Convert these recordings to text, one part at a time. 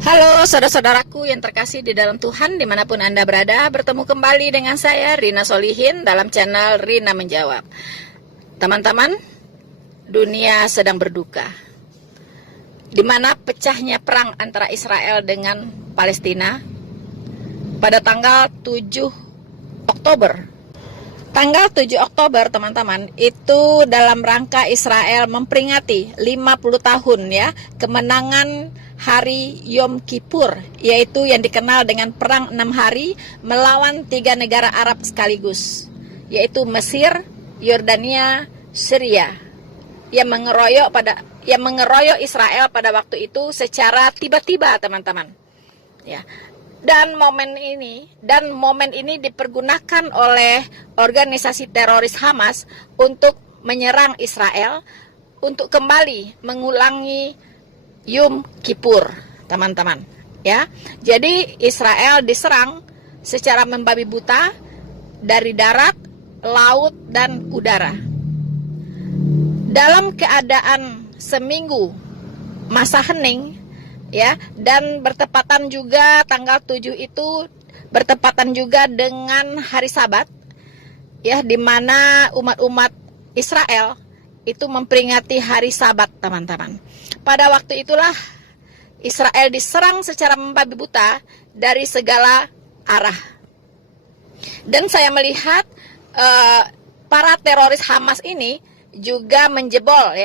Halo saudara-saudaraku yang terkasih di dalam Tuhan dimanapun Anda berada, bertemu kembali dengan saya Rina Solihin dalam channel Rina Menjawab. Teman-teman, dunia sedang berduka, di mana pecahnya perang antara Israel dengan Palestina pada tanggal 7 Oktober. Tanggal 7 Oktober teman-teman, itu dalam rangka Israel memperingati 50 tahun ya kemenangan hari Yom Kippur, yaitu yang dikenal dengan perang 6 hari melawan 3 negara Arab sekaligus, yaitu Mesir, Yordania, Syria, yang mengeroyok Israel pada waktu itu secara tiba-tiba teman-teman. Ya. Dan momen ini dipergunakan oleh organisasi teroris Hamas untuk menyerang Israel, untuk kembali mengulangi Yom Kippur, teman-teman. Ya, jadi Israel diserang secara membabi buta dari darat, laut, dan udara. Dalam keadaan seminggu masa hening, ya, dan bertepatan juga tanggal 7 itu bertepatan juga dengan hari Sabat, ya, di mana umat-umat Israel itu memperingati hari Sabat, teman-teman. Pada waktu itulah Israel diserang secara membabi buta dari segala arah. Dan saya melihat para teroris Hamas ini juga menjebol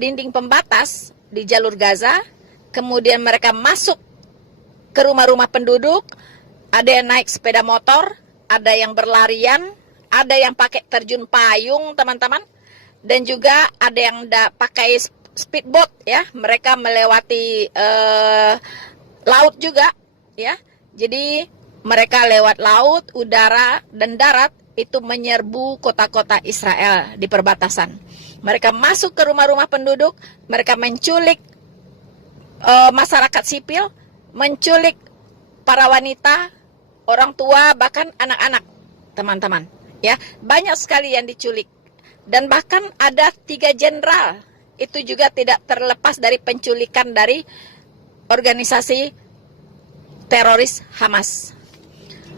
dinding pembatas di jalur Gaza. Kemudian mereka masuk ke rumah-rumah penduduk. Ada yang naik sepeda motor, ada yang berlarian, ada yang pakai terjun payung, teman-teman, dan juga ada yang pakai speedboat, ya. Mereka melewati laut juga, ya. Jadi mereka lewat laut, udara, dan darat itu menyerbu kota-kota Israel di perbatasan. Mereka masuk ke rumah-rumah penduduk, mereka menculik masyarakat sipil, menculik para wanita, orang tua, bahkan anak-anak, teman-teman. Ya, banyak sekali yang diculik. Dan bahkan ada 3 jenderal itu juga tidak terlepas dari penculikan dari organisasi teroris Hamas.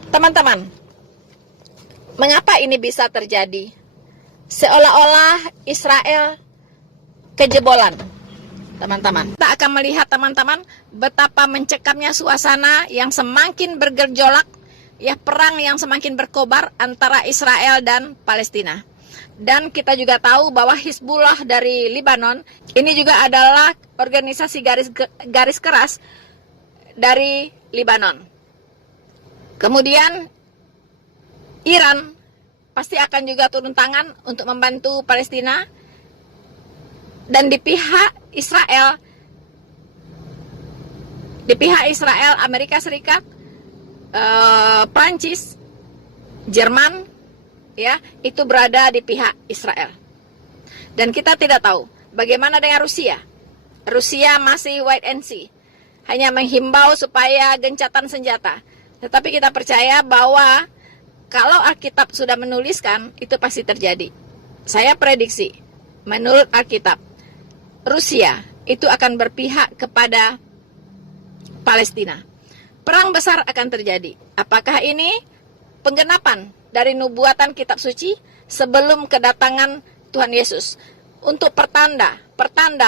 Teman-teman, mengapa ini bisa terjadi? Seolah-olah Israel kejebolan, teman-teman. Kita akan melihat, teman-teman, betapa mencekamnya suasana yang semakin bergejolak, ya, perang yang semakin berkobar antara Israel dan Palestina. Dan kita juga tahu bahwa Hizbullah dari Lebanon ini juga adalah organisasi garis keras dari Lebanon. Kemudian Iran pasti akan juga turun tangan untuk membantu Palestina. Dan di pihak Israel, Amerika Serikat, Prancis, Jerman, ya, itu berada di pihak Israel. Dan kita tidak tahu bagaimana dengan Rusia. Rusia masih wait and see, hanya menghimbau supaya gencatan senjata. Tetapi kita percaya bahwa kalau Alkitab sudah menuliskan, itu pasti terjadi. Saya prediksi, menurut Alkitab, Rusia itu akan berpihak kepada Palestina. Perang besar akan terjadi. Apakah ini penggenapan dari nubuatan kitab suci sebelum kedatangan Tuhan Yesus? Untuk pertanda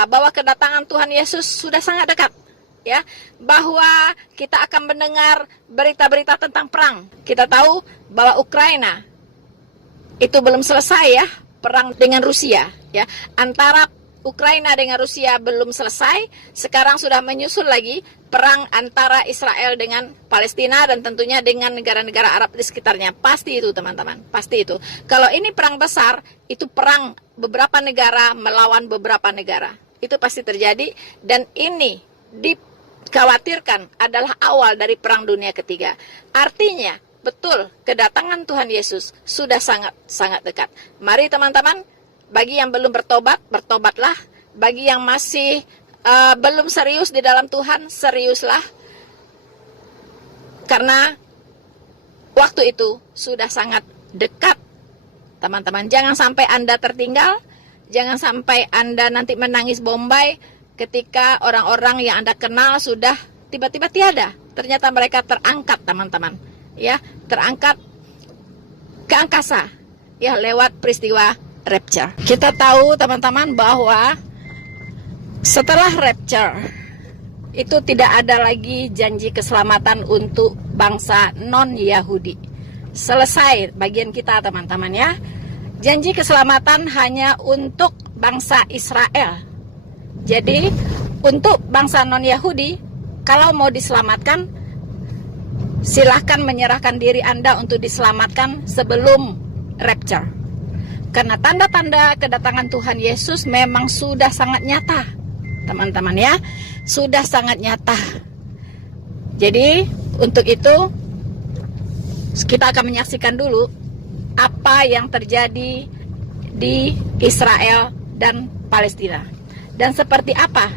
bahwa kedatangan Tuhan Yesus sudah sangat dekat. Ya, bahwa kita akan mendengar berita-berita tentang perang. Kita tahu bahwa Ukraina itu belum selesai, ya, perang dengan Rusia, ya. Antara Ukraina dengan Rusia belum selesai, sekarang sudah menyusul lagi perang antara Israel dengan Palestina dan tentunya dengan negara-negara Arab di sekitarnya. Pasti itu, teman-teman, pasti itu. Kalau ini perang besar, itu perang beberapa negara melawan beberapa negara. Itu pasti terjadi, dan ini dikhawatirkan adalah awal dari perang dunia ketiga. Artinya, betul, kedatangan Tuhan Yesus sudah sangat dekat. Mari teman-teman, bagi yang belum bertobat, bertobatlah. Bagi yang masih belum serius di dalam Tuhan, seriuslah. Karena waktu itu sudah sangat dekat, teman-teman. Jangan sampai Anda tertinggal, jangan sampai Anda nanti menangis bombay ketika orang-orang yang Anda kenal sudah tiba-tiba tiada. Ternyata mereka terangkat, teman-teman. Ya, terangkat ke angkasa. Ya, lewat peristiwa rapture. Kita tahu, teman-teman, bahwa setelah rapture itu tidak ada lagi janji keselamatan untuk bangsa non-Yahudi. Selesai bagian kita, teman-teman, ya. Janji keselamatan hanya untuk bangsa Israel. Jadi untuk bangsa non-Yahudi, kalau mau diselamatkan, silahkan menyerahkan diri Anda untuk diselamatkan sebelum rapture. Karena tanda-tanda kedatangan Tuhan Yesus memang sudah sangat nyata, teman-teman, ya. Sudah sangat nyata. Jadi untuk itu kita akan menyaksikan dulu apa yang terjadi di Israel dan Palestina. Dan seperti apa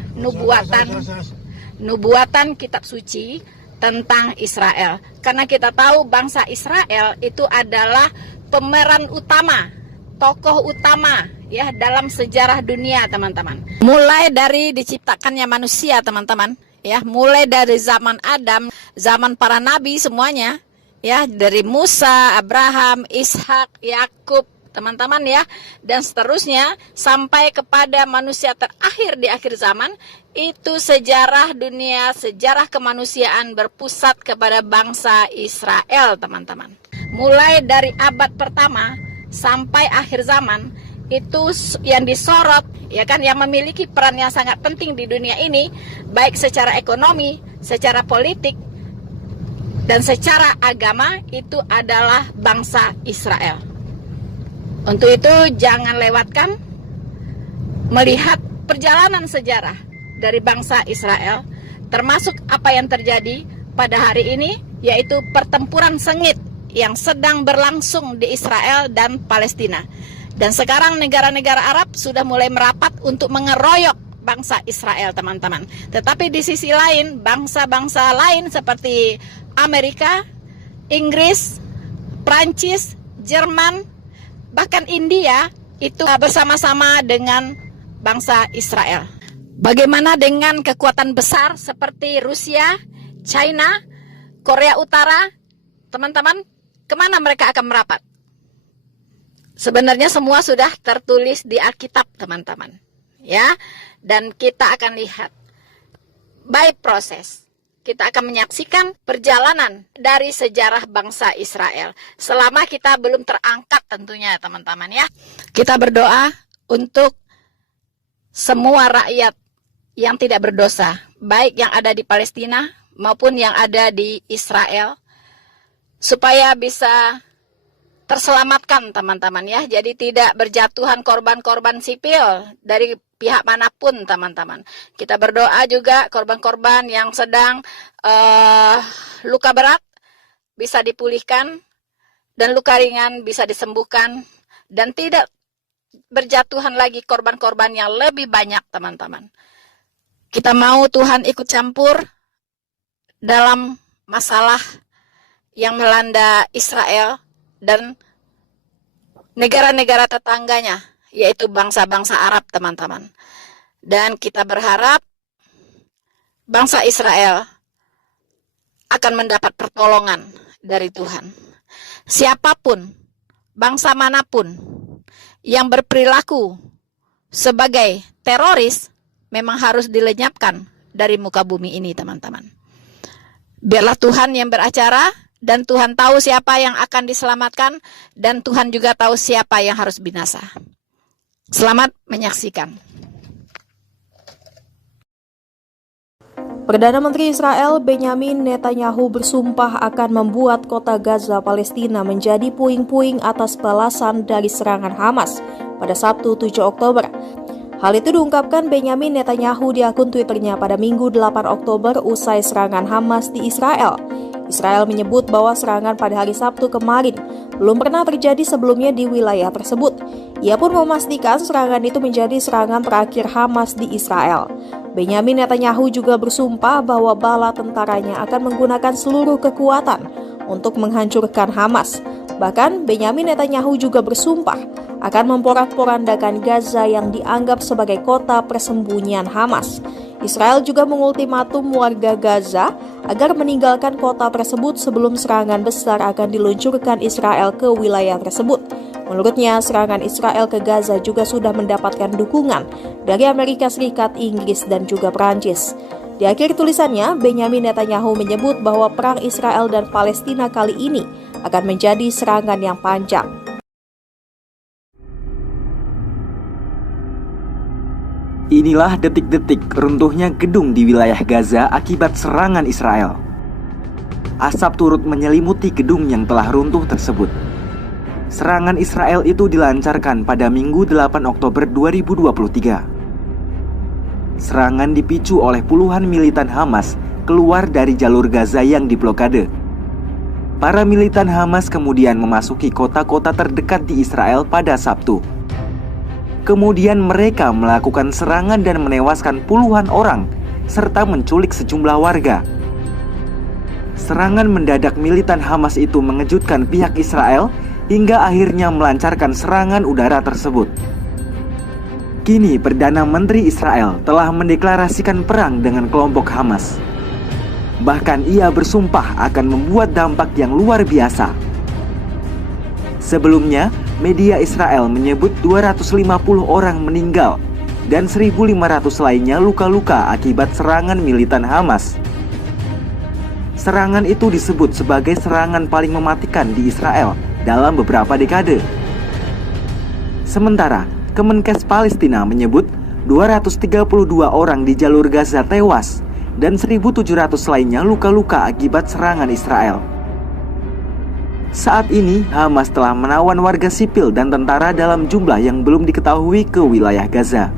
nubuatan kitab suci tentang Israel. Karena kita tahu bangsa Israel itu adalah pemeran utama, tokoh utama ya dalam sejarah dunia, teman-teman. Mulai dari diciptakannya manusia, teman-teman, ya, mulai dari zaman Adam, zaman para nabi semuanya, ya, dari Musa, Abraham, Ishak, Yakub, teman-teman, ya, dan seterusnya sampai kepada manusia terakhir di akhir zaman. Itu sejarah dunia, sejarah kemanusiaan berpusat kepada bangsa Israel, teman-teman. Mulai dari abad pertama sampai akhir zaman, itu yang disorot, ya kan, yang memiliki peran yang sangat penting di dunia ini, baik secara ekonomi, secara politik, dan secara agama, itu adalah bangsa Israel. Untuk itu jangan lewatkan melihat perjalanan sejarah dari bangsa Israel, termasuk apa yang terjadi pada hari ini, yaitu pertempuran sengit yang sedang berlangsung di Israel dan Palestina. Dan sekarang negara-negara Arab sudah mulai merapat untuk mengeroyok bangsa Israel, teman-teman. Tetapi di sisi lain, bangsa-bangsa lain seperti Amerika, Inggris, Prancis, Jerman, bahkan India itu bersama-sama dengan bangsa Israel. Bagaimana dengan kekuatan besar seperti Rusia, China, Korea Utara, teman-teman, kemana mereka akan merapat? Sebenarnya semua sudah tertulis di Alkitab, teman-teman, ya. Dan kita akan lihat by proses. Kita akan menyaksikan perjalanan dari sejarah bangsa Israel. Selama kita belum terangkat tentunya, teman-teman, ya. Kita berdoa untuk semua rakyat yang tidak berdosa, baik yang ada di Palestina maupun yang ada di Israel, supaya bisa terselamatkan, teman-teman, ya. Jadi tidak berjatuhan korban-korban sipil dari pihak manapun, teman-teman. Kita berdoa juga korban-korban yang sedang luka berat bisa dipulihkan, dan luka ringan bisa disembuhkan, dan tidak berjatuhan lagi korban-korban yang lebih banyak, teman-teman. Kita mau Tuhan ikut campur dalam masalah yang melanda Israel dan negara-negara tetangganya, yaitu bangsa-bangsa Arab, teman-teman. Dan kita berharap bangsa Israel akan mendapat pertolongan dari Tuhan. Siapapun, bangsa manapun yang berperilaku sebagai teroris memang harus dilenyapkan dari muka bumi ini, teman-teman. Biarlah Tuhan yang beracara, dan Tuhan tahu siapa yang akan diselamatkan, dan Tuhan juga tahu siapa yang harus binasa. Selamat menyaksikan. Perdana Menteri Israel Benyamin Netanyahu bersumpah akan membuat kota Gaza, Palestina menjadi puing-puing atas balasan dari serangan Hamas pada Sabtu 7 Oktober. Hal itu diungkapkan Benyamin Netanyahu di akun Twitternya pada Minggu 8 Oktober usai serangan Hamas di Israel. Israel menyebut bahwa serangan pada hari Sabtu kemarin belum pernah terjadi sebelumnya di wilayah tersebut. Ia pun memastikan serangan itu menjadi serangan terakhir Hamas di Israel. Benyamin Netanyahu juga bersumpah bahwa bala tentaranya akan menggunakan seluruh kekuatan untuk menghancurkan Hamas. Bahkan Benyamin Netanyahu juga bersumpah akan memporak-porandakan Gaza yang dianggap sebagai kota persembunyian Hamas. Israel juga mengultimatum warga Gaza agar meninggalkan kota tersebut sebelum serangan besar akan diluncurkan Israel ke wilayah tersebut. Menurutnya, serangan Israel ke Gaza juga sudah mendapatkan dukungan dari Amerika Serikat, Inggris, dan juga Perancis. Di akhir tulisannya, Benyamin Netanyahu menyebut bahwa perang Israel dan Palestina kali ini akan menjadi serangan yang panjang. Inilah detik-detik runtuhnya gedung di wilayah Gaza akibat serangan Israel. Asap turut menyelimuti gedung yang telah runtuh tersebut. Serangan Israel itu dilancarkan pada Minggu 8 Oktober 2023. Serangan dipicu oleh puluhan militan Hamas keluar dari jalur Gaza yang diblokade. Para militan Hamas kemudian memasuki kota-kota terdekat di Israel pada Sabtu. Kemudian mereka melakukan serangan dan menewaskan puluhan orang serta menculik sejumlah warga. Serangan mendadak militan Hamas itu mengejutkan pihak Israel hingga akhirnya melancarkan serangan udara tersebut. Kini Perdana Menteri Israel telah mendeklarasikan perang dengan kelompok Hamas. Bahkan ia bersumpah akan membuat dampak yang luar biasa. Sebelumnya, media Israel menyebut 250 orang meninggal dan 1.500 lainnya luka-luka akibat serangan militan Hamas. Serangan itu disebut sebagai serangan paling mematikan di Israel dalam beberapa dekade. Sementara, Kemenkes Palestina menyebut 232 orang di jalur Gaza tewas dan 1.700 lainnya luka-luka akibat serangan Israel. Saat ini, Hamas telah menawan warga sipil dan tentara dalam jumlah yang belum diketahui ke wilayah Gaza.